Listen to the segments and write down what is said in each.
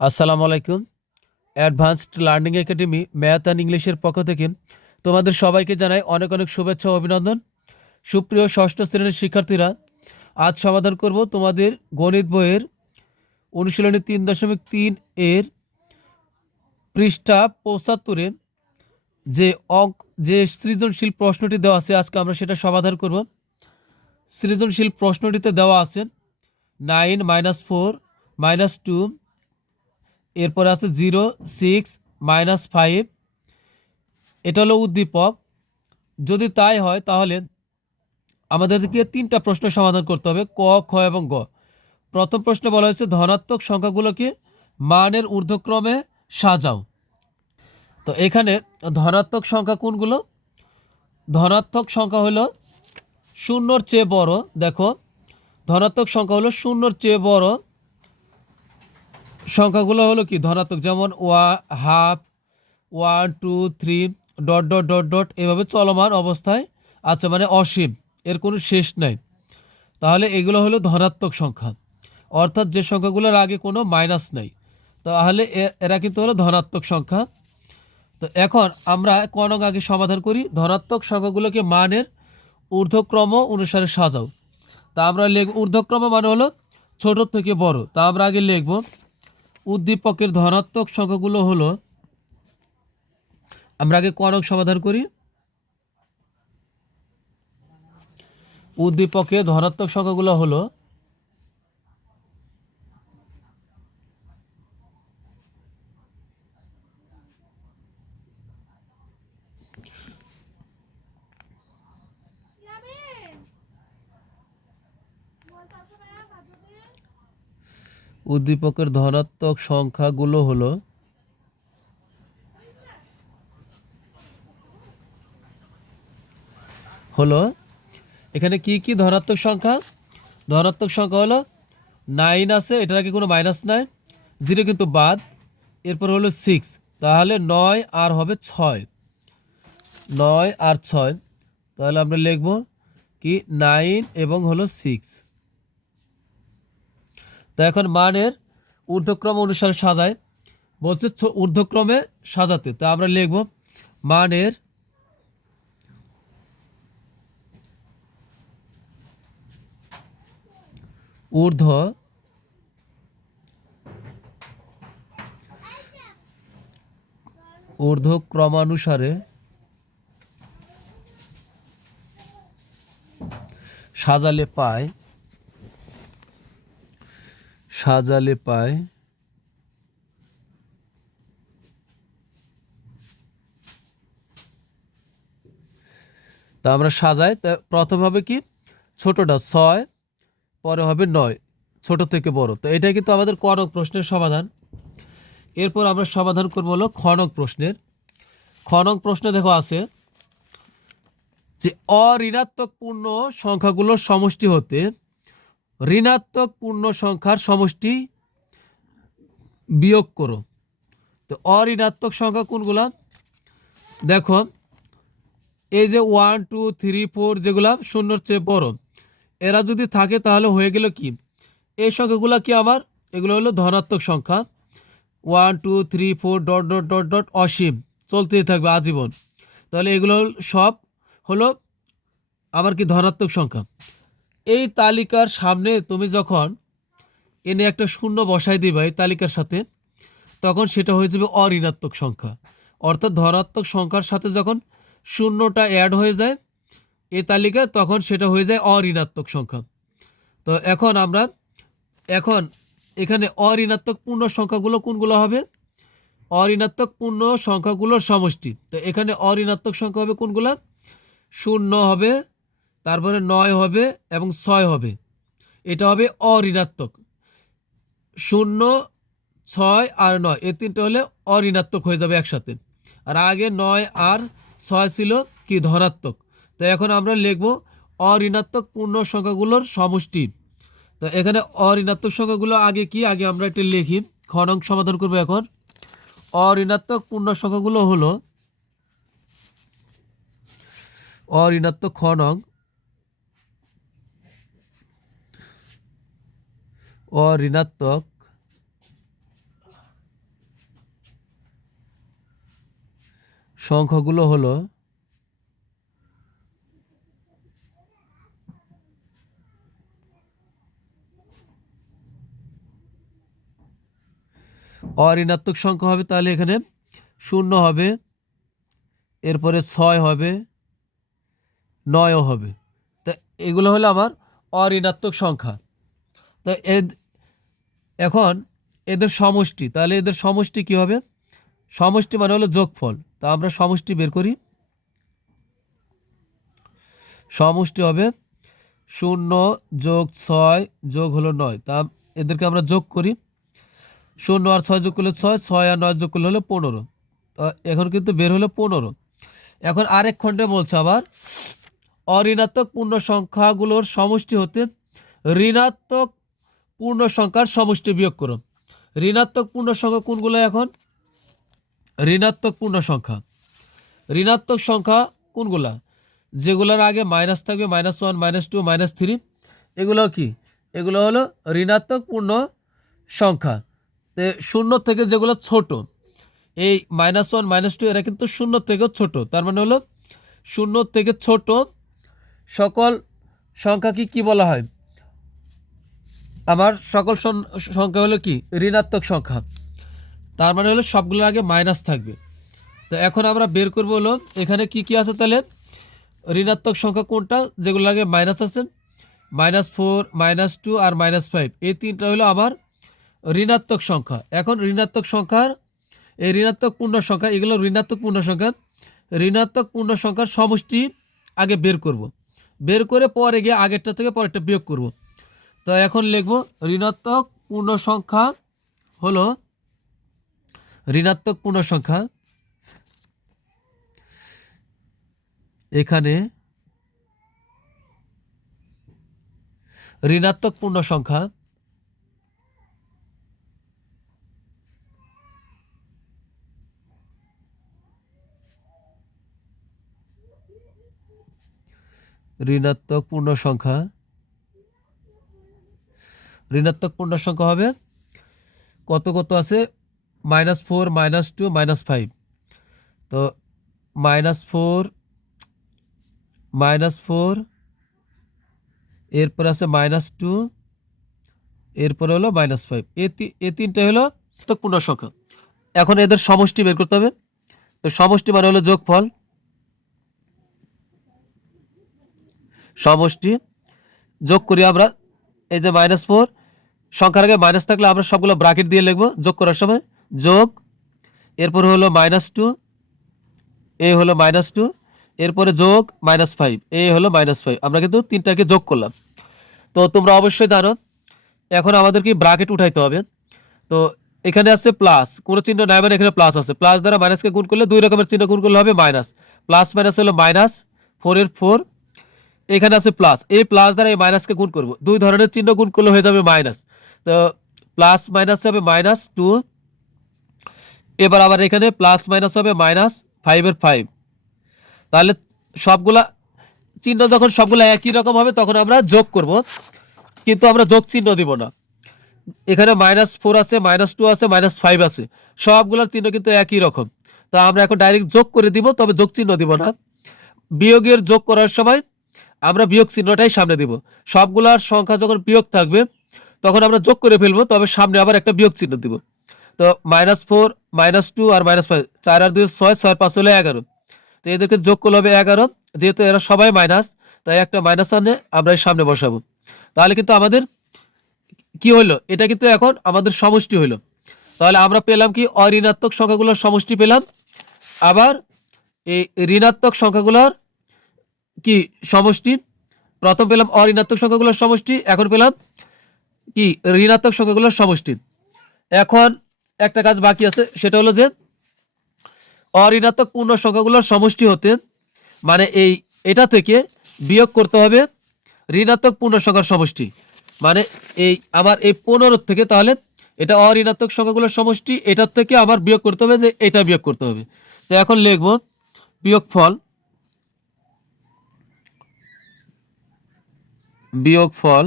আসসালামু আলাইকুম। Advanced learning academy math and ইংলিশের পক্ষ থেকে তোমাদের সবাইকে জানাই অনেক অনেক শুভেচ্ছা ও অভিনন্দন। সুপ্রিয় ষষ্ঠ শ্রেণীর শিক্ষার্থীরা, আজ সমাধান করব তোমাদের গণিত বইয়ের অনুশীলনী 3.3 এর পৃষ্ঠা 75-এ যে যে সৃজনশীল প্রশ্নটি দেওয়া আছে, আজকে আমরা সেটা সমাধান করব। সৃজনশীল প্রশ্নটিতে দেওয়া আছে 9 - 4 - 2, এরপরে আছে 0 6 - 5। এটা হলো উদ্দীপক। যদি তাই হয় তাহলে আমাদেরকে তিনটা প্রশ্ন সমাধান করতে হবে, ক, খ এবং গ। প্রথম প্রশ্নে বলা হয়েছে ধনাত্মক সংখ্যাগুলোকে মানের ঊর্ধ্বক্রমে সাজাও। তো এখানে ধনাত্মক সংখ্যা কোনগুলো? ধনাত্মক সংখ্যা হলো শূন্যর চেয়ে বড়। দেখো, ধনাত্মক সংখ্যা হলো শূন্যর চেয়ে বড় সংখ্যাগুলো হলো কি ধনাত্মক, যেমন half, 1 2 3 dot dot dot dot এভাবে চলমান অবস্থায় আছে, মানে অসীম, এর কোনো শেষ নাই। তাহলে এগুলো হলো ধনাত্মক সংখ্যা, অর্থাৎ যে সংখ্যাগুলোর আগে কোনো মাইনাস নাই, তাহলে এরা কিন্তু হলো ধনাত্মক সংখ্যা। তো এখন আমরা ক নং আগে সমাধান করি। ধনাত্মক সংখ্যাগুলোকে মানের ঊর্ধ্বক্রম অনুসারে সাজাও। তা আমরা লিখব ঊর্ধ্বক্রম মানে হলো ছোট থেকে বড়। তা আমরা আগে লিখব উদ্দীপকের ধনাত্মক সংখ্যাগুলো হলো, আমরা আগে ক নং সমাধান করি। উদ্দীপকের ধনাত্মক সংখ্যাগুলো হলো উদ্দীপকের ধনাত্মক সংখ্যাগুলো হলো হলো এখানে কি কি ধনাত্মক সংখ্যা? ধনাত্মক সংখ্যা হলো 9 আছে, এটার আগে কোনো মাইনাস নাই, 0 কিন্তু বাদ, এরপর হলো 6, তাহলে 9 আর হবে 6, 9 আর 6, তাহলে আমরা লিখব কি 9 এবং হলো 6। তো এখন মানের ঊর্ধ্বক্রম অনুসারে সাজায়, বলছে ঊর্ধ্বক্রমে সাজাতে। তা আমরা লিখব মানের ঊর্ধ্বক্রমানুসারে সাজালে পায় তা আমরা সাজাই। তা প্রথম হবে কি ছোটটা 6, পরে হবে 9, ছোট থেকে বড়। তো এটাই কিন্তু আমাদের ক নং প্রশ্নের সমাধান। এরপর আমরা সমাধান করবো হলো খ নং প্রশ্নের। খ নং প্রশ্নে দেখো আছে যে অঋণাত্মক পূর্ণ সংখ্যাগুলোর সমষ্টি হতে ঋণাত্মক পূর্ণ সংখ্যার সমষ্টি বিয়োগ করো। তো অঋণাত্মক সংখ্যা কোনগুলা? দেখো, এই যে 1 2 3 4 যেগুলা শূন্যর চেয়ে বড়, এরা যদি থাকে তাহলে হয়ে গেল কি এই সংখ্যাগুলো কি আমার, এগুলো হলো ধনাত্মক সংখ্যা। 1 2 3 4 ডট ডট ডট ডট অসীম, চলতেই থাকবে আজীবন। তাহলে এগুলো সব হলো আমার কি ধনাত্মক সংখ্যা। এই তালিকার সামনে তুমি যখন এনে একটা শূন্য বসাই দিবা এই তালিকার সাথে, তখন সেটা হয়ে যাবে অঋণাত্মক সংখ্যা। অর্থাৎ ধনাত্মক সংখ্যার সাথে যখন শূন্যটা অ্যাড হয়ে যায় এই তালিকায়, তখন সেটা হয়ে যায় অঋণাত্মক সংখ্যা। তো এখন আমরা এখানে অঋণাত্মক পূর্ণ সংখ্যাগুলো কোনগুলো হবে? অঋণাত্মক পূর্ণ সংখ্যাগুলোর সমষ্টি। তো এখানে অঋণাত্মক সংখ্যা হবে কোনগুলো? 0 হবে, তারপরে 9 হবে এবং 6 হবে। এটা হবে অঋণাত্মক। 0 6 আর 9 এই তিনটে হলে অঋণাত্মক হয়ে যাবে একসাথে। আর আগে 9 আর 6 ছিল কি ধনাত্মক। তো এখন আমরা লিখব অঋণাত্মক পূর্ণ সংখ্যাগুলোর সমষ্টি। তো এখানে অঋণাত্মক সংখ্যাগুলো আগে কি, আগে আমরা একটু লিখি। খ নং সমাধান করবো এখন। অঋণাত্মক পূর্ণ সংখ্যাগুলো হলো অঋণাত্মক খ নং অঋণাত্মক সংখ্যাগুলো হলো অঋণাত্মক সংখ্যা হবে, তাহলে এখানে 0 হবে, এরপরে 6 হবে, 9ও হবে। তা এগুলো হলো আমার অঋণাত্মক সংখ্যা। তো এখন এদের সমষ্টি, তাহলে এদের সমষ্টি কি হবে? সমষ্টি মানে হলো যোগফল। তা আমরা সমষ্টি বের করি। সমষ্টি হবে 0 যোগ 6 যোগ হলো 9। তা এদেরকে আমরা যোগ করি। 0 আর 6 যোগ করলে 6, 6 আর 9 যোগ করলে হলো 15। তো এখন কিন্তু বের হলো 15। এখন আরেক খণ্ডে বলছে আবার অঋণাত্মক পূর্ণ সংখ্যাগুলোর সমষ্টি হতে ঋণাত্মক পূর্ণ সংখ্যার সমষ্টি বিয়োগ করো। ঋণাত্মক পূর্ণ সংখ্যা কোনগুলো? এখন ঋণাত্মক পূর্ণ সংখ্যা, ঋণাত্মক সংখ্যা কোনগুলা? যেগুলোর আগে মাইনাস থাকবে, -1, -2, -3, এগুলো কি? এগুলো হলো ঋণাত্মক পূর্ণ সংখ্যা। 0 থেকে যেগুলো ছোট, এই -1, -2 এরা কিন্তু 0 থেকেও ছোট। তার মানে হলো 0 থেকে ছোট সকল সংখ্যাকে কি বলা হয়? আমার সকল সংখ্যা হলো কি? ঋণাত্মক সংখ্যা। তার মানে হলো সবগুলোর আগে মাইনাস থাকবে। তো এখন আমরা বের করবো হলো এখানে কি কি আছে। তাহলে ঋণাত্মক সংখ্যা কোনটা? যেগুলোর আগে মাইনাস আছে, -4, -2 আর -5, এই তিনটা হলো আমার ঋণাত্মক সংখ্যা। এখন ঋণাত্মক সংখ্যার এই ঋণাত্মক পূর্ণ সংখ্যা, এগুলো ঋণাত্মক পূর্ণ সংখ্যা, ঋণাত্মক পূর্ণ সংখ্যার সমষ্টি আগে বের করব। বের করে পরে গিয়ে আগেরটা থেকে পরেরটা বিয়োগ করব। তো এখন লিখব ঋণাত্মক পূর্ণ সংখ্যা হলো ঋণাত্মক পূর্ণ সংখ্যা, এখানে ঋণাত্মক পূর্ণ সংখ্যা ঋণাত্মক পূর্ণ সংখ্যা ঋণাত্মক পূর্ণ সংখ্যা হবে কত কত আছে? -4, -2, -5। তো -4, -4, এরপর আছে -2, এরপরে হলো -5, এই তিনটা হলো পূর্ণ সংখ্যা। এখন এদের সমষ্টি বের করতে হবে। তো সমষ্টি মানে হলো যোগফল। সমষ্টি যোগ করি আমরা। এই যে -4 সংখ্যার আগে মাইনাস থাকলে আমরা সবগুলো ব্র্যাকেট দিয়ে লিখবো যোগ করার সময়। যোগ, এরপর হলো -2, এই হলো -2, এরপরে যোগ -5, এই হলো -5। আমরা কিন্তু তিনটাকে যোগ করলাম। তো তোমরা অবশ্যই জানো এখন আমাদের কি ব্র্যাকেট উঠাইতে হবে। তো এখানে আছে প্লাস, কোনো চিহ্ন নাই মানে এখানে প্লাস আছে। প্লাস দ্বারা মাইনাসকে গুণ করলে দুই রকমের চিহ্ন গুণ করলে হবে মাইনাস। প্লাস মাইনাস হলো -4 এখানে আছে প্লাস, এই প্লাস দ্বারা এই মাইনাসকে গুণ করব। দুই ধরনের চিহ্ন গুণ করলে হয়ে যাবে মাইনাস। তো প্লাস মাইনাস হবে -2, এবার আবার এখানে প্লাস মাইনাস হবে -5 তাহলে সবগুলা চিহ্ন যখন সবগুলা একই রকম হবে তখন আমরা যোগ করব, কিন্তু আমরা যোগ চিহ্ন দিব না। এখানে -4 আছে, -2 আছে, -5 আছে, সবগুলোর চিহ্ন কিন্তু একই রকম। তো আমরা এখন ডাইরেক্ট যোগ করে দিব, তবে যোগ চিহ্ন দিব না। বিয়োগের যোগ করার সময় আমরা বিয়োগ চিহ্নটাই সামনে দিব। সবগুলার সংখ্যা যখন বিয়োগ থাকবে তখন আমরা যোগ করে ফেলবো, তবে সামনে আবার একটা বিয়োগ চিহ্ন দিব। তো -4, -2 আর -5, 4 আর 2 6, 6 আর 5 হলো 11। তো এদেরকে যোগ করলে হবে 11। যেহেতু এরা সবাই মাইনাস, তাই একটা মাইনাস আনে আমরা এর সামনে বসাবো। তাহলে কিন্তু আমাদের কি হলো? এটা কিন্তু এখন আমাদের সমষ্টি হলো। তাহলে আমরা পেলাম কি? অঋণাত্মক সংখ্যাগুলোর সমষ্টি পেলাম। আবার এই ঋণাত্মক সংখ্যাগুলোর কি সমষ্টি? প্রথম পেলাম অঋণাত্মক সংখ্যাগুলোর সমষ্টি, এখন পেলাম কি? ঋণাত্মক সংখ্যাগুলোর সমষ্টি। এখন একটা কাজ বাকি আছে, সেটা হলো যে অঋণাত্মক পূর্ণ সংখ্যাগুলোর সমষ্টি হতে মানে এটা থেকে বিয়োগ করতে হবে ঋণাত্মক পূর্ণ সংখ্যার সমষ্টি। মানে এই আমার এই 15 থেকে, তাহলে এটা অঋণাত্মক সংখ্যাগুলোর সমষ্টি, এটার থেকে আবার বিয়োগ করতে হবে, যে এটা বিয়োগ করতে হবে। তো এখন লিখবো বিয়োগফল, বিয়োগফল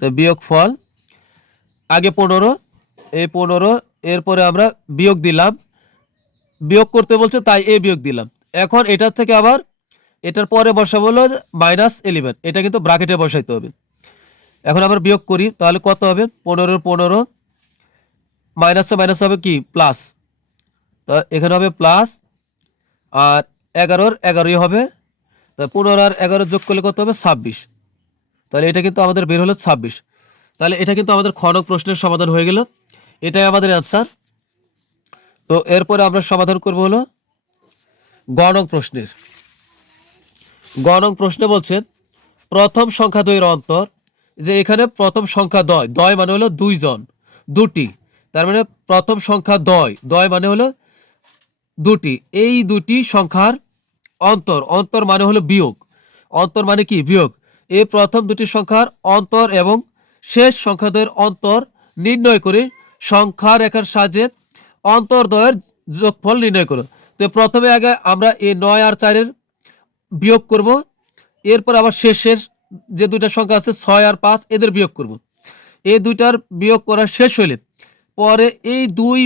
তো বিয়োগফল আগে 15, এই 15, এরপরে আমরা বিয়োগ দিলাম, বিয়োগ করতে বলছে তাই এ বিয়োগ দিলাম। এখন এটার থেকে আবার এটার পরে বসাবো হলো -11, এটা কিন্তু ব্র্যাকেটে বসাইতে হবে। এখন আবার বিয়োগ করি, তাহলে কত হবে? 15 মাইনাসে মাইনাস হবে কি প্লাস, তো এখানে হবে প্লাস, আর 11 হবে, তা 15 আর 11 যোগ করলে কত হবে? 26। তাহলে এটা কিন্তু আমাদের বের হলো 26। তাহলে এটা কিন্তু আমাদের খ নং প্রশ্নের সমাধান হয়ে গেল, এটাই আমাদের অ্যান্সার। তো এরপরে আমরা সমাধান করব হলো গ নং প্রশ্নের। গ নং প্রশ্নে বলছে প্রথম সংখ্যা দ্বয়ের অন্তর, যে এখানে প্রথম সংখ্যা দয় মানে হলো দুইজন, দুটি, তার মানে প্রথম সংখ্যা দয় মানে হলো দুটি, এই দুটি সংখ্যার অন্তর মানে হলো বিয়োগ, অন্তর মানে কি? বিয়োগ। এই প্রথম দুটি সংখ্যার অন্তর এবং শেষ সংখ্যাদ্বয়ের অন্তর নির্ণয় করে সংখ্যা রেখার সাহায্যে অন্তর্দ্বয়ের যোগফল নির্ণয় করো। তো প্রথমে আগে আমরা এই 9 আর 4-এর বিয়োগ করব, এরপর আবার শেষের যে দুইটা সংখ্যা আছে 6 আর 5 এদের বিয়োগ করব। এই দুইটার বিয়োগ করা শেষ হলে পরে এই দুই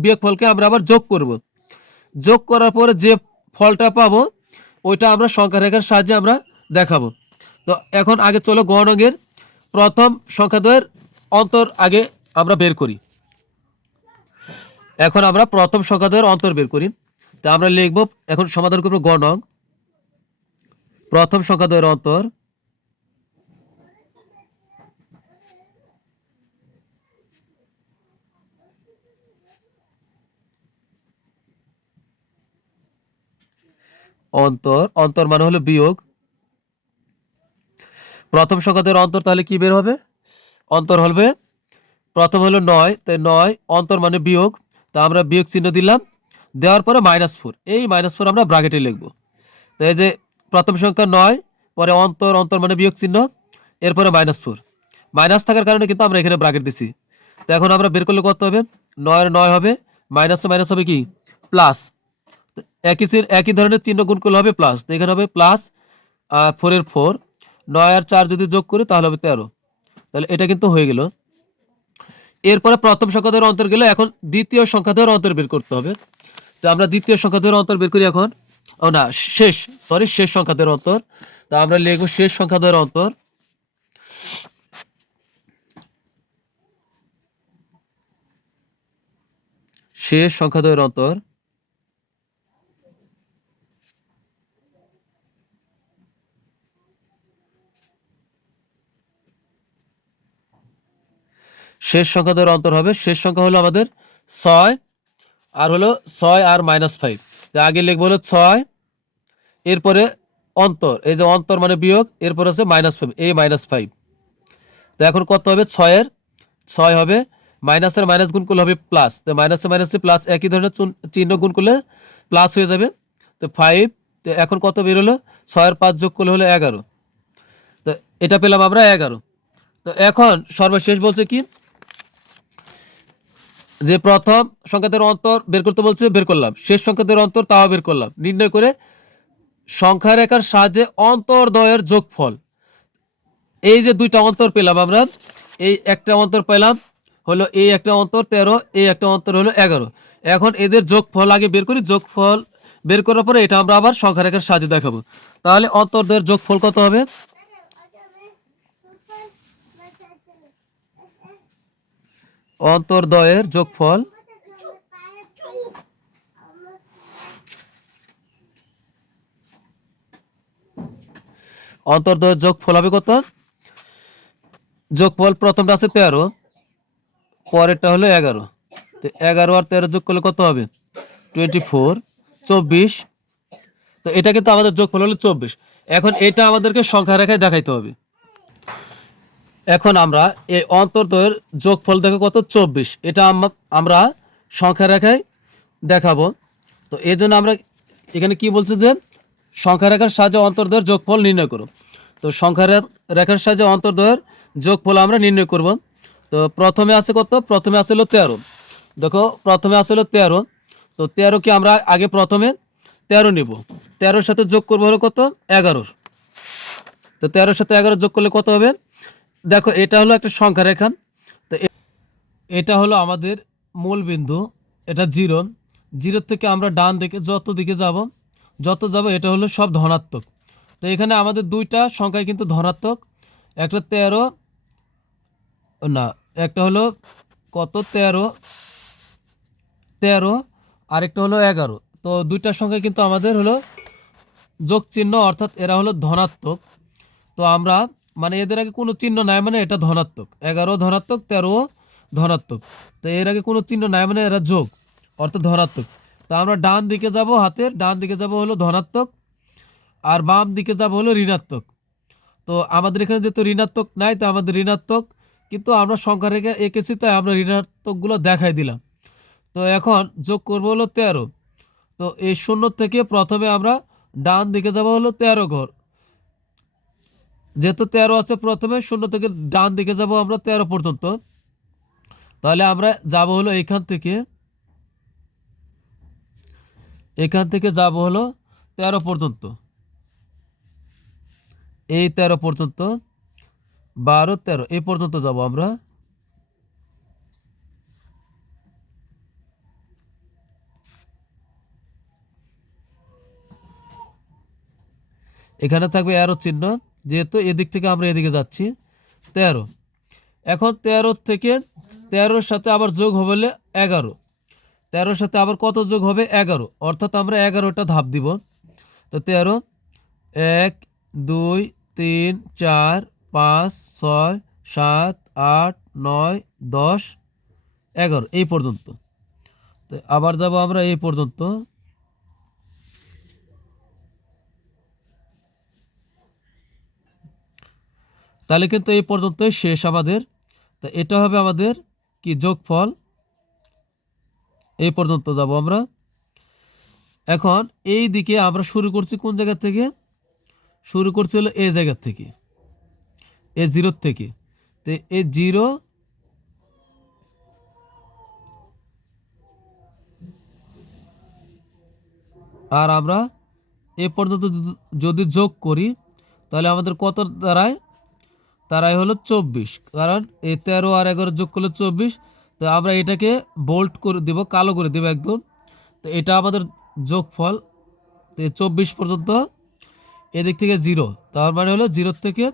বিয়োগফলকে আমরা আবার যোগ করব। যোগ করার পরে যে ফলটা পাবো ওইটা আমরা সংখ্যা রেখার সাহায্যে আমরা দেখাবো। তো এখন আগে চলো গ নংয়ের প্রথম সংখ্যাদ্বয়ের অন্তর আগে আমরা বের করি। এখন আমরা প্রথম সংখ্যাদ্বয়ের অন্তর বের করি। তো আমরা লিখব, এখন সমাধান করব গ নং, প্রথম সংখ্যাদ্বয়ের অন্তর অন্তর মানে হলো বিয়োগ। প্রথম সংখ্যাদ্বয়ের অন্তর তাহলে কি বের হবে? অন্তর হবে প্রথম হলো 9, তাই 9 অন্তর মানে বিয়োগ, তা আমরা বিয়োগ চিহ্ন দিলাম, দেওয়ার পরে -4, এই -4 আমরা ব্র্যাকেটে লিখব। তো এই যে প্রথম সংখ্যা 9, পরে অন্তর মানে বিয়োগ চিহ্ন, এরপরে -4, মাইনাস থাকার কারণে কিন্তু আমরা এখানে ব্র্যাকেট দিছি। তো এখন আমরা বের করলে কত হবে? 9 9 হবে, মাইনাসে মাইনাস হবে কি প্লাস, একই ধরনের চিহ্ন গুণ করলে হবে প্লাস, তো এখানে হবে প্লাস 4 4, 9 আর 4 যদি যোগ করি তাহলে হবে 13। তাহলে এটা কিন্তু হয়ে গেল। এরপরে প্রথম সংখ্যাদ্বয়ের অন্তর গেলে এখন দ্বিতীয় সংখ্যাদ্বয়ের অন্তর বের করতে হবে। তো আমরা দ্বিতীয় সংখ্যাদ্বয়ের অন্তর বের করি এখন, শেষ সংখ্যাদ্বয়ের অন্তর। তা আমরা লিখব শেষ সংখ্যাদ্বয়ের অন্তর, শেষ সংখ্যাদ্বয়ের অন্তর শেষ সংখ্যাদ্বয়ের অন্তর হবে, শেষ সংখ্যা হলো আমাদের 6, আর হলো 6 আর -5। তো আগে লিখবো হলো 6, এরপরে অন্তর, এই যে অন্তর মানে বিয়োগ, এরপর আছে -5, এই -5। তো এখন কত হবে? 6 হবে, মাইনাসের মাইনাস গুণ করলে হবে প্লাস, তো মাইনাসে মাইনাসে প্লাস, একই ধরনের চিহ্ন গুণ করলে প্লাস হয়ে যাবে। তো 5, তো এখন কত বের হলো? 6 আর 5 যোগ করলে হলো 11। তো এটা পেলাম আমরা 11। তো এখন সর্বশেষ বলছে কি, যে প্রথম সংখ্যাদের অন্তর বের করতে বলছে, বের করলাম, শেষ সংখ্যাদের অন্তর তাও বের করলাম, নির্ণয় করে সংখ্যা রেখার সাহায্যে অন্তর্দ্বয়ের যোগফল, এই যে দুইটা অন্তর পেলাম আমরা, এই একটা অন্তর পেলাম হলো এই একটা অন্তর 13, এই একটা অন্তর হলো 11। এখন এদের যোগফল আগে বের করি, যোগফল বের করার পরে এটা আমরা আবার সংখ্যা রেখার সাহায্যে দেখাবো। তাহলে অন্তর্দ্বয়ের যোগফল কত হবে? অন্তর্দ্বয়ের যোগফল হবে কত? যোগফল প্রথমটা আছে 13, পরেরটা হলো 11। তো 11 আর 13 যোগ করলে কত হবে? 24, 24। তো এটা কিন্তু আমাদের যোগফল হলো 24। এখন এটা আমাদেরকে সংখ্যা রেখায় দেখাইতে হবে। এখন আমরা এই অন্তর্দ্বয়ের যোগফল দেখো কত? 24। এটা আমরা সংখ্যা রেখায় দেখাবো। তো এই জন্য আমরা এখানে কি বলছে, যে সংখ্যা রেখার সাহায্যে অন্তর্দ্বয়ের যোগফল নির্ণয় করো। তো সংখ্যা রেখার সাহায্যে অন্তর্দ্বয়ের যোগফল আমরা নির্ণয় করব। তো প্রথমে আছে কত? প্রথমে আছে হলো 13। দেখো প্রথমে আছে হলো 13। তো 13 কি আমরা আগে প্রথমে 13 নিব, 13-র সাথে যোগ করবো হলো কত? 11। তো 13-র সাথে 11 যোগ করলে কত হবে? দেখো এটা হলো একটা সংখ্যা রেখা, তো এটা হলো আমাদের মূল বিন্দু, এটা জিরো। জিরো থেকে আমরা ডান দিকে যত যাব এটা হলো সব ধনাত্মক। তো এখানে আমাদের দুইটা সংখ্যায় কিন্তু ধনাত্মক, একটা 13 না, একটা হলো কত 13 আরেকটা হলো 11। তো দুইটা সংখ্যা কিন্তু আমাদের হলো যোগ চিহ্ন, অর্থাৎ এরা হলো ধনাত্মক। তো আমরা মানে এদের আগে কোনো চিহ্ন নাই মানে এটা ধনাত্মক, 11 ধনাত্মক, 13 ধনাত্মক। তো এর আগে কোনো চিহ্ন নাই মানে এরা যোগ, অর্থাৎ ধনাত্মক। তো আমরা ডান দিকে যাব, হাতের ডান দিকে যাব হলো ধনাত্মক, আর বাম দিকে যাব হলো ঋণাত্মক। তো আমাদের এখানে যেহেতু ঋণাত্মক নাই, তো আমাদের ঋণাত্মক, কিন্তু আমরা সংখ্যা রেখে এঁকেছি তাই আমরা ঋণাত্মকগুলো দেখাই দিলাম। তো এখন যোগ করবো হলো 13। তো এই শূন্য থেকে প্রথমে আমরা ডান দিকে যাব হলো 13 ঘর, যেহেতু 13 আছে প্রথমে, শূন্য থেকে ডান দিকে যাব আমরা 13 পর্যন্ত। তাহলে আমরা যাব হলো এখান থেকে যাব হলো 13 পর্যন্ত, এই 13 পর্যন্ত, 12 13 এই পর্যন্ত যাব আমরা। এখানে থাকবে অ্যারো চিহ্ন, যেহেতু এদিক থেকে আমরা এদিকে যাচ্ছি 13। এখন 13 থেকে 13-র সাথে আবার যোগ হবে 11, 13-র সাথে আবার কত যোগ হবে 11, অর্থাৎ আমরা 11টা ধাপ দিব। তো 13 1 2 3 4 5 6 7 8 9 10 11 এই পর্যন্ত। তো আবার যাব আমরা এই পর্যন্ত। তাহলে কিন্তু এই পর্যন্তই শেষ আমাদের। তো এটা হবে আমাদের কি যোগফল, এই পর্যন্ত যাব আমরা। এখন এই দিকে আমরা শুরু করছি কোন জায়গা থেকে, শুরু করছি হলো এই জায়গা থেকে, এই জিরোর থেকে। তো এই জিরো আর আমরা এ পর্যন্ত যদি যোগ করি তাহলে আমাদের কত দাঁড়ায় হলো 24, কারণ এই 13 আর 11 যোগ করলে 24। তো আমরা এটাকে বোল্ড করে দেব, কালো করে দেব একদম। তো এটা আমাদের যোগফল, তো 24 পর্যন্ত, এদিক থেকে জিরো, তার মানে হলো 0 থেকে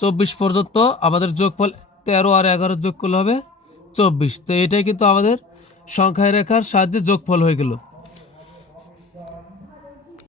24 পর্যন্ত আমাদের যোগফল। 13 আর 11 যোগ করলে হবে 24। তো এটাই কিন্তু আমাদের সংখ্যায় রেখার সাহায্যে যোগফল হয়ে গেল।